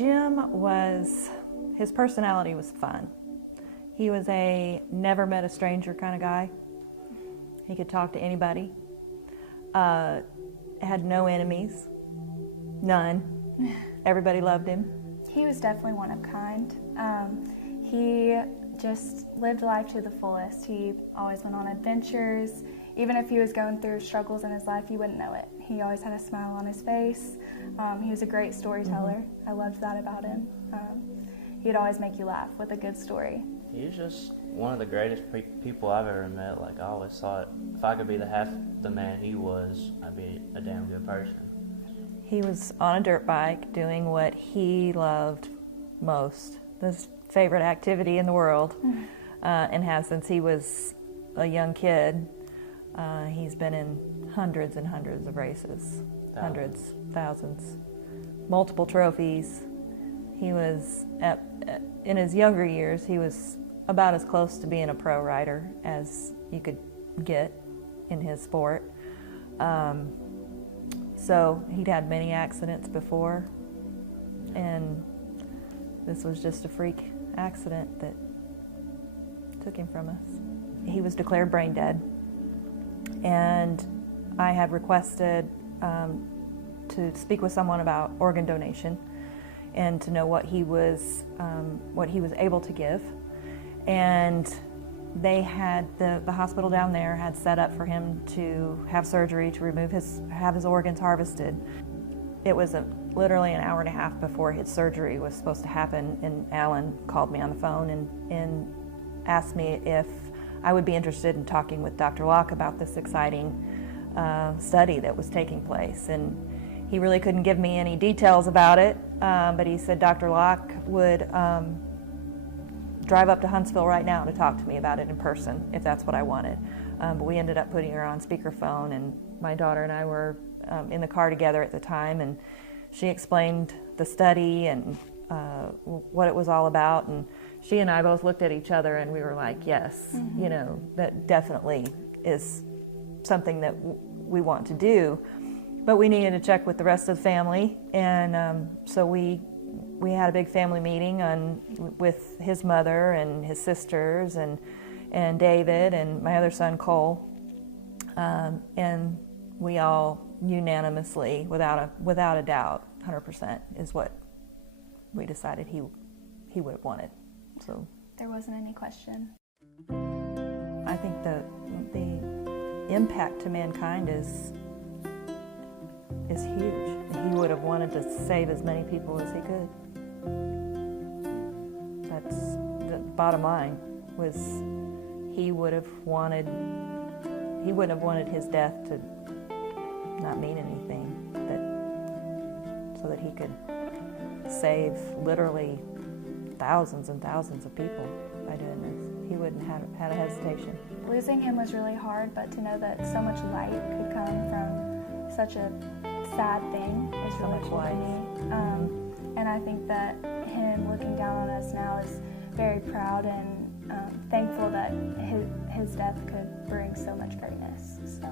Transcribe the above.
His personality was fun. He was a never met a stranger kind of guy. He could talk to anybody. Had no enemies, none. Everybody loved him. He was definitely one of kind. He just lived life to the fullest. He always went on adventures. Even if he was going through struggles in his life, you wouldn't know it. He always had a smile on his face. He was a great storyteller. I loved that about him. He'd always make you laugh with a good story. He was just one of the greatest people I've ever met. Like, I always thought if I could be the half the man he was, I'd be a damn good person. He was on a dirt bike doing what he loved most, his favorite activity in the world, and has since he was a young kid. He's been in hundreds and hundreds of races, hundreds, thousands, multiple trophies. He was, in his younger years, he was about as close to being a pro rider as you could get in his sport. So he'd had many accidents before, and this was just a freak accident that took him from us. He was declared brain dead, and I had requested to speak with someone about organ donation and to know what he was able to give. And they had, the hospital down there had set up for him to have surgery to have his organs harvested. It was literally an hour and a half before his surgery was supposed to happen, and Alan called me on the phone and asked me if I would be interested in talking with Dr. Locke about this exciting study that was taking place. And he really couldn't give me any details about it, but he said Dr. Locke would drive up to Huntsville right now to talk to me about it in person, if that's what I wanted. But we ended up putting her on speakerphone, and my daughter and I were in the car together at the time, and she explained the study and what it was all about, and she and I both looked at each other and we were like, yes, you know, that definitely is something that we want to do. But we needed to check with the rest of the family, and so we had a big family meeting with his mother and his sisters and David and my other son Cole, and we all unanimously, without a doubt, 100% is what we decided he would have wanted. So there wasn't any question. I think the impact to mankind is huge. He would have wanted to save as many people as he could. That's the bottom line. Was he wouldn't have wanted his death to not mean anything, so that he could save literally thousands and thousands of people by doing this. He wouldn't have had a hesitation. Losing him was really hard, but to know that so much light could come from such a sad thing is really cool to me. And I think that him looking down on us now is very proud and thankful that his death could bring so much greatness. So.